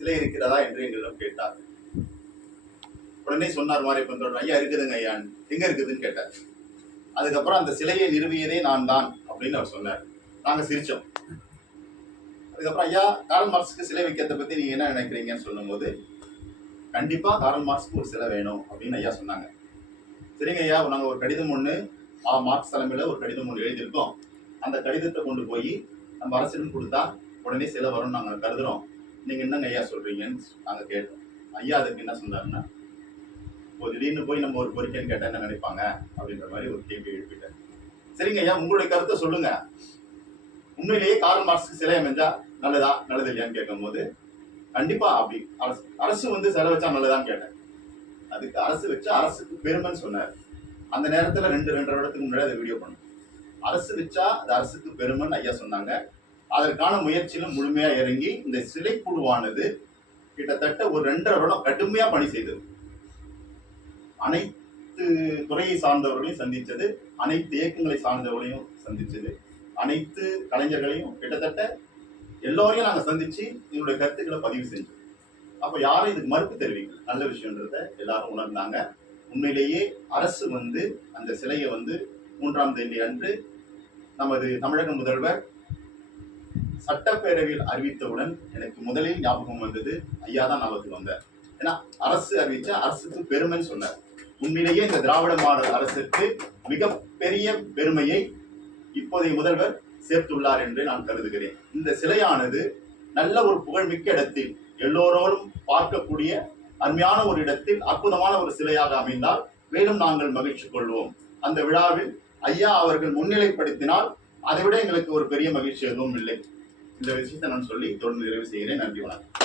சிலை இருக்கிறதா என்று எங்களிடம் கேட்டார். உடனே சொன்னார் மாரியப்பன் ஐயா இருக்குதுங்க ஐயா. எங்க இருக்குதுன்னு கேட்டார். அதுக்கப்புறம் அந்த சிலையை நிறுவியதே நான் தான் அப்படின்னு அவர் சொன்னார். நாங்க சிரிச்சோம். அதுக்கப்புறம் ஐயா கார்ல் மார்க்ஸ்க்கு சிலை வைக்கிறத பத்தி நீங்க என்ன நினைக்கிறீங்கன்னு சொல்லும் போது, கண்டிப்பா கார்ல் மார்க்ஸ்க்கு ஒரு சிலை வேணும் அப்படின்னு ஐயா சொன்னாங்க. சரிங்க ஐயா, நாங்க ஒரு கடிதம் ஒண்ணு மார்க்ஸ் தலைமையில ஒரு கடிதம் ஒன்று எழுதியிருக்கோம். அந்த கடிதத்தை கொண்டு போய் நம்ம அரசிடம் கொடுத்தா உடனே சிலை வரும்னு நாங்க கருதுறோம். நீங்க என்னங்க ஐயா சொல்றீங்கன்னு நாங்க கேட்டோம். ஐயா அதுக்கு என்ன சொன்னாருன்னா, திடீர்னு போய் நம்ம ஒரு கோரிக்கைன்னு கேட்டா என்ன நினைப்பாங்க அப்படின்ற மாதிரி ஒரு கேள்வி எழுப்பிட்டார். சரிங்க ஐயா, உங்களுடைய கருத்தை சொல்லுங்க. உண்மையிலேயே கார்ல் மார்க்ஸ் சிலை அமைஞ்சா நல்லதா நல்லது இல்லையான்னு கேட்கும் போது, கண்டிப்பா அப்படி அரசு சிலை வச்சா நல்லதான்னு கேட்டேன். அதுக்கு அரசு வச்சா அரசுக்கு பெருமைன்னு சொன்னார். அந்த நேரத்துல 2-2.5 வருடத்துக்கு முன்னாடி அதை வீடியோ பண்ணோம். அரசு வச்சா அது அரசுக்கு பெருமைன்னு ஐயா சொன்னாங்க. அதற்கான முயற்சியிலும் முழுமையா இறங்கி இந்த சிலை குழுவானது கிட்டத்தட்ட ஒரு 2.5 வருடம் கடுமையா பணி செய்தது. அனைத்து துறையை சார்ந்தவர்களையும் சந்திச்சது, அனைத்து இயக்கங்களை சார்ந்தவர்களையும் சந்திச்சது, அனைத்து கலைஞர்களையும் கிட்டத்தட்ட எல்லோரையும் நாங்க சந்திச்சு எங்களுடைய கருத்துக்களை பதிவு செஞ்சோம். அப்ப யாரும் இதுக்கு மறுப்பு தெரிவிக்கல. நல்ல விஷயம்ன்றத எல்லாரும் உணர்ந்தாங்க. உண்மையிலேயே அரசு அந்த சிலையை 3ஆம் தேதி அன்று நமது தமிழக முதல்வர் சட்டப்பேரவையில் அறிவித்தவுடன் எனக்கு முதலில் ஞாபகம் வந்தது ஐயா தான் ஞாபகத்துக்கு வந்தார். ஏன்னா அரசு அறிவிச்சா அரசுக்கு பெருமைன்னு சொன்னார். உண்மையிலேயே இந்த திராவிட மாடல் அரசுக்கு மிகப்பெரிய பெருமையை இப்போதைய முதல்வர் சேர்த்துள்ளார் என்று நான் கருதுகிறேன். இந்த சிலையானது நல்ல ஒரு புகழ்மிக்க இடத்தில் எல்லோரோடும் பார்க்கக்கூடிய அருமையான ஒரு இடத்தில் அற்புதமான ஒரு சிலையாக அமைந்தால் மேலும் நாங்கள் மகிழ்ச்சி கொள்வோம். அந்த விழாவில் ஐயா அவர்கள் முன்னிலைப்படுத்தினால் அதை விட எங்களுக்கு ஒரு பெரிய மகிழ்ச்சி எதுவும் இல்லை. இந்த விஷயத்தை நான் சொல்லி தொடர்ந்து நிறைவு செய்கிறேன். நன்றி, வணக்கம்.